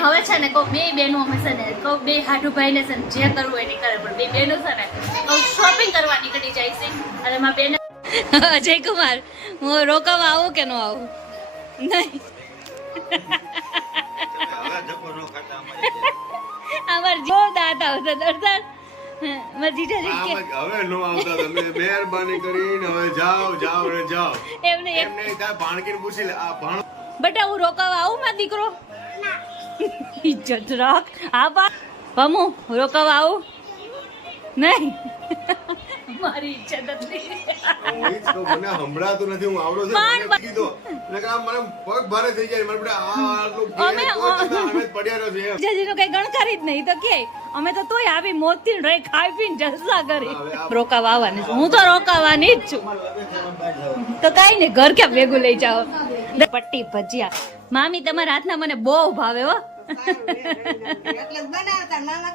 હવે છે ને કહું બે બેનો અમે છે ને કહું બે હાડુ ભાઈને છે ને જે કરવું હોય કરે પણ બે બહેનો છે ને કહું શોપિંગ કરવા નીકળી જાય છે. અને મારા બેન અજય કુમાર હું રોકાવા આવું કે ન આવું? નહીં. અમાર જો દાંત આવશે જ હવે નો આવતા તમે મહેરબાની કરીને હવે જાઓ જાઓ ને જાઓ. એમને એક એમ નહીં થાય ભાણકીને પૂછી લે આ ભાણો બેટા હું રોકાવા આવું મા દીકરો? ઇજ્જત રાખ. આ બા ભમુ રોકાવા આવું. નહીં. મારી ઇજ્જત હતી મને સંભળાતું નથી. હું આવડો છે. મને કીધો. નકર મને પગ ભારે થઈ જાય મને આ આટલું અમે- અમે પડ્યા રહ્યો છે એમ. જીજાજીનું કઈ ગણકારી જ નહીં. તો કે અમે તો તોય આવી મોતી રહી ખાઈ પીને જલસા કરી. રોકાવા આવવાની હું તો રોકાવાની જ છું. તો કઈ નહીં ઘર ક્યાં ભેગું લઈ જાઓ? પટ્ટી ભજીયા. મામી તમારા હાથના મને બહુ ભાવે હો. મામા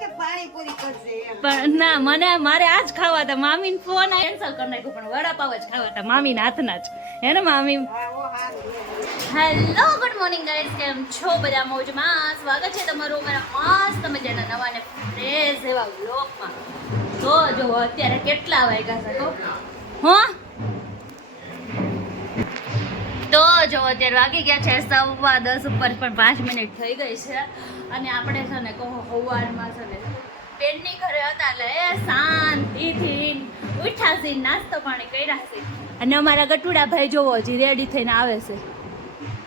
પણ ના મને મારે આજ ખાવા હતા. મામીને ફોન કેન્સલ કરી નાખ્યો પણ વડાપાવ જ ખાવા હતા મામીના હાથના જ. હે ને મામી? હેલો ગુડ મોર્નિંગ ગાઈસ કેમ છો બધા? મોજમાં સ્વાગત છે તમારું અમારા મસ્ત મજાના નવા ને ફ્રેશ એવા બ્લોગમાં તો જો અત્યારે કેટલા વાગ્યા છે તો હો તો જો અત્યારે વાગી ગયા છે સવા દસ ઉપર, પણ પાંચ મિનિટ થઈ ગઈ છે. અને આપણે છે ને કહો સવારમાં છે ને બેનની ઘરે હતા એટલે શાંતિથી ઉઠ્યા છે નાસ્તો પાણી કર્યા છે. અને અમારા ગટુડા ભાઈ જોવો, હજી રેડી થઈને આવે છે.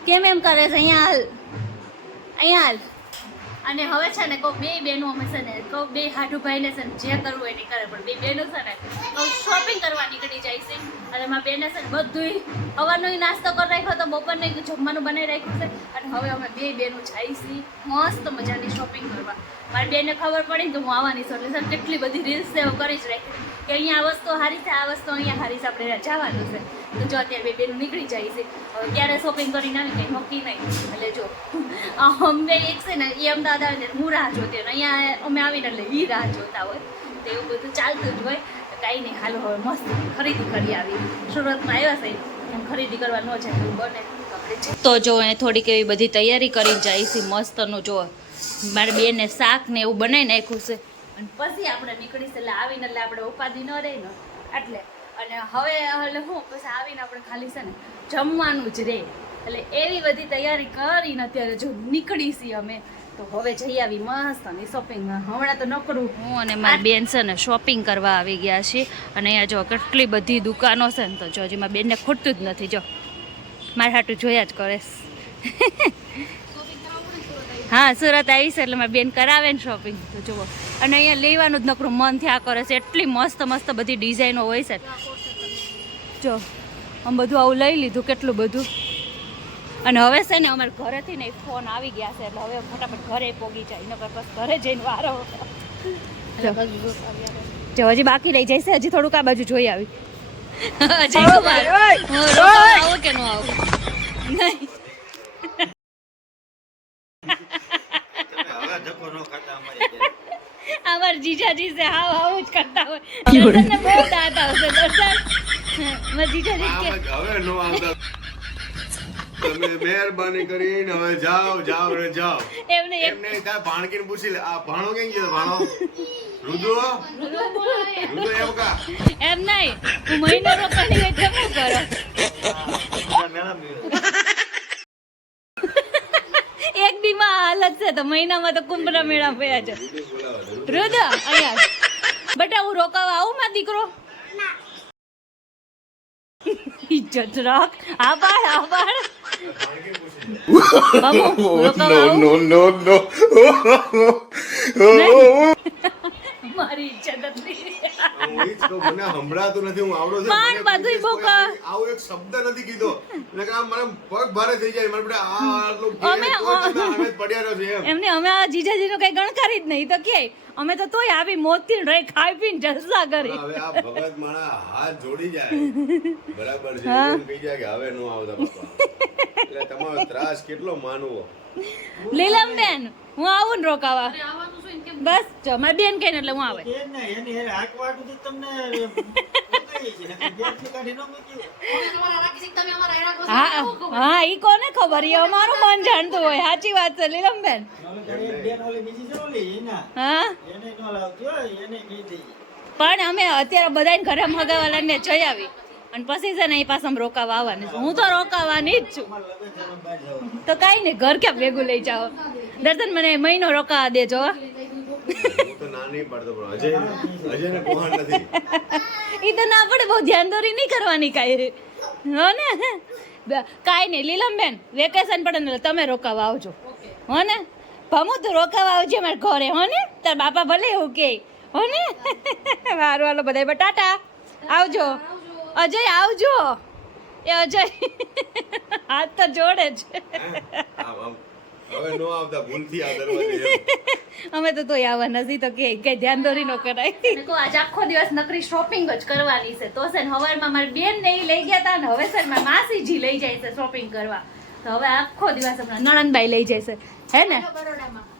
કેમ એમ કરે છે? અહીંયા હાલ. અહીંયા હાલ. અને હવે છે ને કહું, બે બહેનો અમે છે ને, કહું, બે હાડુ ભાઈને છે ને જે કરવું હોય નહીં કરે. પણ બે બહેનો છે ને, કહું શોપિંગ કરવા નીકળી જાય છે. અને મારા બેને છે ને બધુંય સવારનો નાસ્તો કરી રાખ્યો તો બપોરનું જમવાનું બનાવી રાખ્યું છે. અને હવે અમે બે બેનું જાય છીએ મસ્ત મજાની શોપિંગ કરવા. મારી બેને ખબર પડી તો હું આવવાની છું. એટલે સર કેટલી બધી રીલ્સ સેવ કરી જ રાખી. કે અહીંયા આ વસ્તુ સારી છે, આ વસ્તુ અહીંયા સારી છે, આપણે જવાનું છે. તો જો અત્યારે બે બેનું નીકળી જાય છે. હવે ક્યારે શોપિંગ કરીને આવી કંઈ નક્કી નહીં. એટલે જો અમને એક છે ને, એ અમદાવાદ આવે ને હું રાહ જોતી હોય. અહીંયા અમે આવીને એટલે એ રાહ જોતા હોય. તો એવું બધું ચાલતું જ હોય. કાંઈ નહીં, હાલો હવે મસ્ત ખરીદી કરી આવી. સુરતમાં આવ્યા છે. એમ ખરીદી કરવા ન જાય એવું બને. તો જો એ થોડીક એવી બધી તૈયારી કરી જાય છે, મસ્તનું જો. મારી બેને શાક ને એવું બનાવી નાખ્યું છે. અને પછી આપણે નીકળીશું એટલે આવીને એટલે આપણે ઉપાધિ ન રહે ને. એટલે અને હવે એટલે હું પછી આવીને આપણે ખાલી છે ને જમવાનું જ રહે. એટલે એવી બધી તૈયારી કરીને અત્યારે જો નીકળીશી અમે તો હવે જઈ આવી મસ્ત અને શોપિંગમાં હમણાં તો નકરું હું અને મારી બેન છે ને શોપિંગ કરવા આવી ગયા છીએ. અને અહીંયા જો કેટલી બધી દુકાનો છે ને તો જો હજી મારી બેનને ખૂટતું જ નથી. જો મારે હાટું જોયા જ કરે. હા સુરત આવી છે એટલે મારી બેન કરાવે ને શોપિંગ તો જુઓ. અને અહીંયા લેવાનું જ નકરું મન થયા કરે છે. એટલી મસ્ત મસ્ત બધી ડિઝાઇનો હોય છે. જો આમ બધું આવું લઈ લીધું કેટલું બધું. અને હવે છે ને અમારે ઘરેથી ને ફોન આવી ગયા છે એટલે હવે ફટાફટ ઘરે પોગી જાય. નકર બસ ઘરે જઈને વારો જો. હજી બાકી રહી જાય છે. હજી થોડુંક આ બાજુ જોઈ આવી. હજી કે ન આવું? નહીં હવે ધક્કો ન ખાતા અમારી ઘેર. અમાર જીજાજી છે હાવ હાવ જ કરતા હોય. દર્શનને બહુ દાંત આવશે દર્શન. મારા જીજાજી કે હવે નો આવતા તમે મહેરબાની કરીને હવે જાઓ જાઓ ને જાઓ. એમને એમને એમ નહીં ભાણકીને પૂછી લે. આ ભાણો કેમ ગયો ભાણો? રુદુ રુદુ એમ કા? એમ નહીં. હું મહિનો રોકાણી હોય તો શું કરો એક દીમાં આ હાલત છે તો મહિનામાં તો કુંભના મેળા ભયા છે. રુદ અહીંયા બટા હું રોકાવા આવું માં દીકરો? ઇજ્જત રાખ. આ નો નો મારી ઇજ્જત હતી મને સંભળાતું નથી હું આવડો છું પણ મને બધુંય કોઈ બહુ દિવસ કોઈ આવું એક શબ્દ નથી કીધો. નકર આમ મને પગ ભારે થઈ જાય મને બેટા આ આટલું અમે- અમે જ છે એમ. એમને અમે આ જીજાજીનું કઈ ગણકારી જ નહીં તો કે અમે તો તોય આવી મોતી રહી ખાઈ પીને જલસા કરી. હવે આ ભગત માણા હાથ જોડી જાય. બરાબર છે એમ કહી જાય કે હવે નો આવતા બાપા એટલે તમારો ત્રાસ કેટલો માનવો. લીલમ બેન હું આવું ને રોકાવા. બસ જો મારી બેન કહીને એટલે હું આવે. હા હા ઈ કોને ખબર? એ અમારું મન જાણતું હોય. સાચી વાત છે લીલમબેન. હા? પણ અમે અત્યારે બધાને ઘરે મગાવાલાને જઈ આવી. અને પછી છે ને એ પાસે અમે રોકાવા આવવાની છું. હું તો રોકાવાની જ છું. તો કાંઈ નહીં ઘર ક્યાં ભેગું લઈ જાઓ. દર્શન મને મહિનો રોકાવા દેજો હો. હું તો ના નહીં પાડતો પણ અજય અજયને કોહાણ નથી. ઈ તો ના પડે બહુ ધ્યાન દોરી નહીં કરવાની કાંઈ. હો ને? કાંઈ નહીં લીલમબેન વેકેશન પડે ને તમે રોકાવા આવજો. હો ને? ભમુ તું રોકાવા આવજે મારા ઘરે હો ને? તાર બાપા ભલે એવું કે. હો ને? સારું હાલો બધા બટાટા. આવજો. અજય આવજો. એ અજય હાથ તો જોડે છે હવે નો આવતા ભૂલથી આ. અમે તો તોય આવા નથી તો કે કઈ ધ્યાન દોરી ન કરાય કો આજ આખો દિવસ નકરી શોપિંગ જ કરવાની છે. તો છે ને હવારમાં મારી બેન ને લઈ ગયા હતા ને હવે સર મારી માસીજી લઈ જાય છે શોપિંગ કરવા. તો હવે આખો દિવસ હમણાં નણંદભાઈ લઈ જાય છે. હે ને?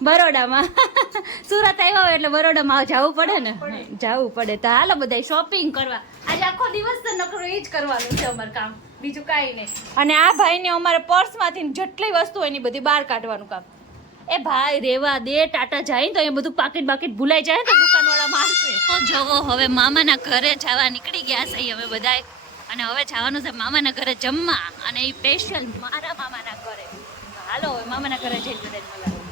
બરોડામાં. સુરત આવ્યા હોય એટલે બરોડામાં જવું પડે ને? જવું પડે. તો હાલો બધા શોપિંગ કરવા. આજે આખો દિવસ તો નકરું એ જ કરવાનું છે અમારું કામ. બીજું કાંઈ નહીં. અને આ ભાઈને અમારે પર્સમાંથી જેટલી વસ્તુ હોય એની બધી બહાર કાઢવાનું કામ. એ ભાઈ રેવા દે ટાટા જાય તો એ બધું પાકીટ બાકીટ ભૂલાઈ જાય તો દુકાનવાળા મારશે. તો જવો હવે મામાના ઘરે જવા નીકળી ગયા છે અમે બધાય. અને હવે જવાનું છે મામાના ઘરે જમવા. અને એ સ્પેશિયલ મારા મામાના ઘરે. હાલો હવે મામાના ઘરે જઈને બધા બોલાવો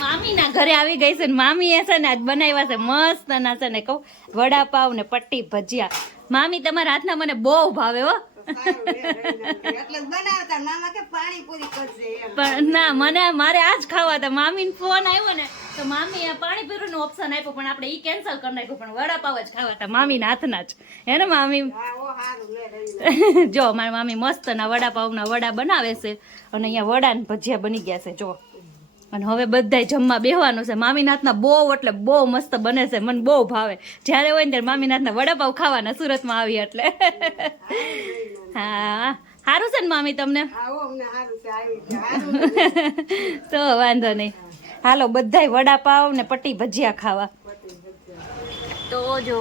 મામીના ઘરે આવી ગઈ છે ને મામીએ છે ને આજ બનાવ્યા છે મસ્ત ના છે ને કહું. વડાપાવ ને પટ્ટી ભજીયા. મામી તમારા હાથના મને બહુ ભાવે હો. મામા પણ ના મને મારે આજ ખાવા હતા. મામીને ફોન આવ્યો ને તો મામી આ નું ઓપ્શન આપ્યું પણ આપણે ઈ કેન્સલ કરી નાખ્યું પણ વડાપાવ જ ખાવા હતા મામીના હાથના જ. હે ને મામી? જો મારા મામી મસ્ત ના વડાપાવ મામી વડાપાવના વડા બનાવે છે અને અહીંયા વડા ને ભજીયા બની ગયા છે જો. અને હવે બધાય જમવા બેહવાનું છે. મામીના હાથના બહુ એટલે બહુ મસ્ત બને છે. મને બહુ ભાવે. જ્યારે હોય ને ત્યારે મામીનાથના વડાપાવ ખાવાના સુરતમાં આવી એટલે. હા. સારું છે ને મામી તમને? તો વાંધો નહીં. હાલો બધાય વડાપાવ ને પટ્ટી ભજીયા ખાવા. તો જો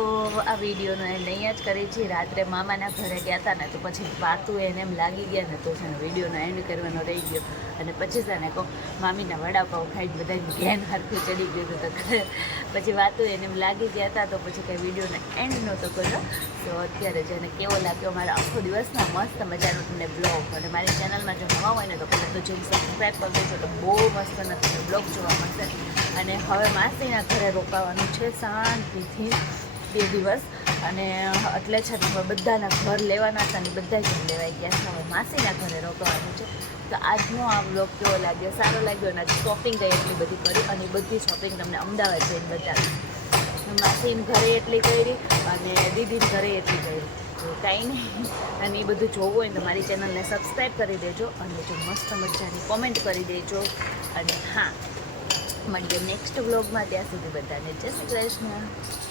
આ વિડીયોનો એન્ડ અહીંયા જ કરી છે રાત્રે મામાના ઘરે ગયા હતા ને તો પછી પાતું એને એમ લાગી ગયા ને તો છે ને વિડીયોનો એન્ડ કરવાનો રહી ગયો. અને પછી છે ને કહું, મામીના વડાપાઉ ખાઈ બધાનું ધ્યાન હરખું ચડી ગયું હતું પછી વાતું એને એમ લાગી ગયા હતા તો પછી કંઈ વિડીયોનો એન્ડ નહોતો કર્યો. તો અત્યારે જેને કેવો લાગ્યો મારો આખો દિવસનો મસ્ત મજાનો તમને બ્લોગ અને મારી ચેનલમાં જો નવા હોય ને તો પહેલાં તો જઈને સબસ્ક્રાઈબ કરી દેજો તો બહુ મસ્ત તમને બ્લોગ જોવા મળશે. અને હવે માસીના ઘરે રોકાવાનું છે શાંતિથી. બે દિવસ. અને એટલે છે ને બધાના ઘર લેવાના હતા ને બધા ઘર લેવાઈ ગયા છે. હવે માસીના ઘરે રોકાવાનું છે. તો આજનો આ બ્લોગ કેવો લાગ્યો? સારો લાગ્યો? અને શોપિંગ ગઈ એટલી બધી કરી? અને બધી શોપિંગ તમને અમદાવાદ જઈને બતાવી માસીને ઘરે એટલી કરી અને દીદીને ઘરે એટલી કરી. તો કાંઈ નહીં. અને એ બધું જોવું હોય તો મારી ચેનલને સબસ્ક્રાઈબ કરી દેજો. અને જો મસ્ત મજાની કોમેન્ટ કરી દેજો. અને હા, મળીએ નેક્સ્ટ બ્લોગમાં ત્યાં સુધી બધાને જય શ્રી કૃષ્ણ.